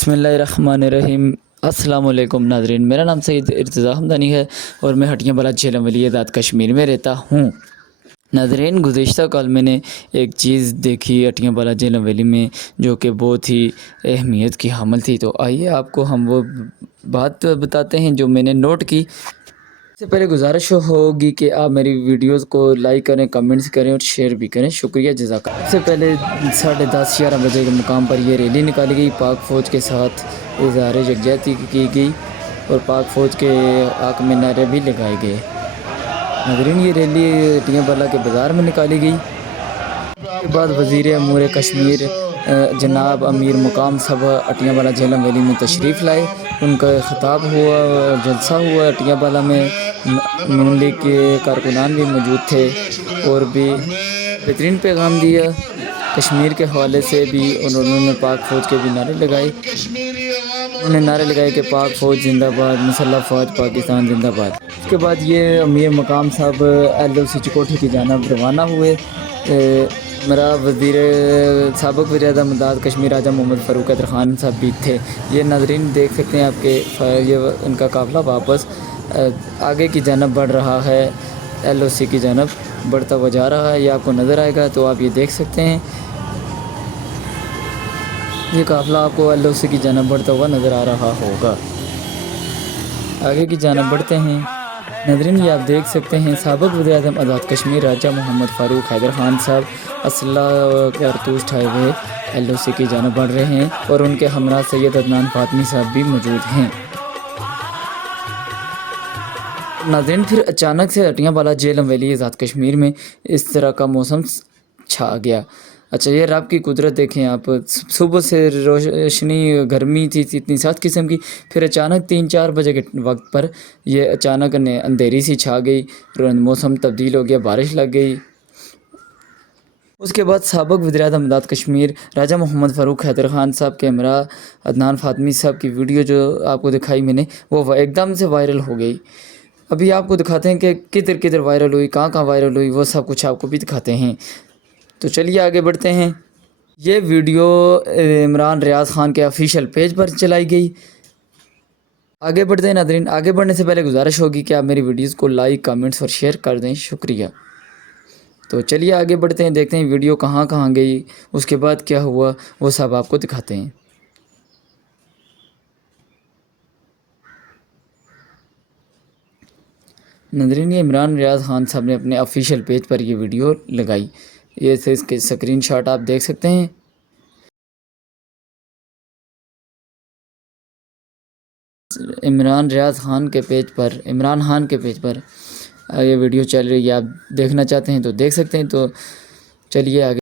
بسم اللہ الرحمن الرحیم۔ السلام علیکم ناظرین، میرا نام سید ارتضیٰ حمدانی ہے اور میں ہٹیاں بلا جھیلم ولی آزاد کشمیر میں رہتا ہوں۔ ناظرین، گزشتہ کال میں نے ایک چیز دیکھی ہٹیاں بلا جھیلم ویلی میں جو کہ بہت ہی اہمیت کی حامل تھی، تو آئیے آپ کو ہم وہ بات بتاتے ہیں جو میں نے نوٹ کی۔ اس سے پہلے گزارش ہوگی کہ آپ میری ویڈیوز کو لائک کریں، کمنٹس کریں اور شیئر بھی کریں، شکریہ، جزاک اللہ۔ سب سے پہلے 10:30-11 بجے کے مقام پر یہ ریلی نکالی گئی، پاک فوج کے ساتھ اظہار یکجہتی کی گئی اور پاک فوج کے حق میں نعرے بھی لگائے گئے۔ ناظرین، یہ ریلی ہٹیاں بلا کے بازار میں نکالی گئی۔ اس کے بعد وزیر امور کشمیر جناب امیر مقام صاحب ہٹیاں بلا جھیلم ویلی میں تشریف لائے، ان کا خطاب ہوا، جلسہ ہوا ہٹیاں بلا میں۔ نون لیگ کے کارکنان بھی موجود تھے اور بھی بہترین پیغام دیا کشمیر کے حوالے سے بھی، اور انہوں نے پاک فوج کے بھی نعرے لگائے۔ انہوں نے نعرے لگائے کہ پاک فوج زندہ باد، مسلح فوج پاکستان زندہ باد۔ اس کے بعد یہ امیر مقام صاحب LOC چکوٹھی کی جانب روانہ ہوئے۔ میرا سابق وزیر اعظم ممتاز کشمیر راجہ محمد فاروق حیدر خان صاحب بھی تھے۔ یہ ناظرین دیکھ سکتے ہیں آپ کے یہ ان کا قافلہ واپس آگے کی جانب بڑھ رہا ہے، LOC کی جانب بڑھتا ہوا جا رہا ہے، یہ آپ کو نظر آئے گا تو آپ یہ دیکھ سکتے ہیں۔ یہ قافلہ آپ کو LOC کی جانب بڑھتا ہوا نظر آ رہا ہوگا۔ آگے کی جانب بڑھتے ہیں۔ ناظرین، یہ آپ دیکھ سکتے ہیں سابق وزیر اعظم آزاد کشمیر راجہ محمد فاروق حیدر خان صاحب اسلحہ کارتوس اٹھائے ہوئے LOC کی جانب بڑھ رہے ہیں اور ان کے ہمراہ سید عدنان فاطمی صاحب بھی موجود ہیں۔ ناظرین، پھر اچانک سے ہٹیاں بلا جھیلم ویلی آزاد کشمیر میں اس طرح کا موسم چھا گیا۔ اچھا، یہ رب کی قدرت دیکھیں آپ، صبح سے روشنی گرمی تھی اتنی سخت قسم کی، پھر اچانک 3-4 بجے کے وقت پر یہ اچانک اندھیری سی چھا گئی، موسم تبدیل ہو گیا، بارش لگ گئی۔ اس کے بعد سابق وزیر اعظم آزاد کشمیر راجہ محمد فاروق حیدر خان صاحب کے ہمراہ عدنان فاطمی صاحب کی ویڈیو جو آپ کو دکھائی میں نے، وہ ایک دم سے وائرل ہو گئی۔ ابھی آپ کو دکھاتے ہیں کہ کدھر وائرل ہوئی، کہاں وائرل ہوئی، وہ سب کچھ آپ کو بھی دکھاتے ہیں۔ تو چلیے آگے بڑھتے ہیں۔ یہ ویڈیو عمران ریاض خان کے آفیشیل پیج پر چلائی گئی۔ آگے بڑھتے ہیں ناظرین، آگے بڑھنے سے پہلے گزارش ہوگی کہ آپ میری ویڈیوز کو لائک، کمنٹس اور شیئر کر دیں، شکریہ۔ تو چلیے آگے بڑھتے ہیں، دیکھتے ہیں ویڈیو کہاں گئی، اس کے بعد کیا ہوا، وہ سب آپ کو دکھاتے ہیں۔ ناظرین، یہ عمران ریاض خان صاحب نے اپنے آفیشیل پیج پر یہ ویڈیو لگائی، یہ سے اس کے سکرین شاٹ آپ دیکھ سکتے ہیں۔ عمران خان کے پیج پر یہ ویڈیو چل رہی ہے، آپ دیکھنا چاہتے ہیں تو دیکھ سکتے ہیں۔ تو چلیے آگے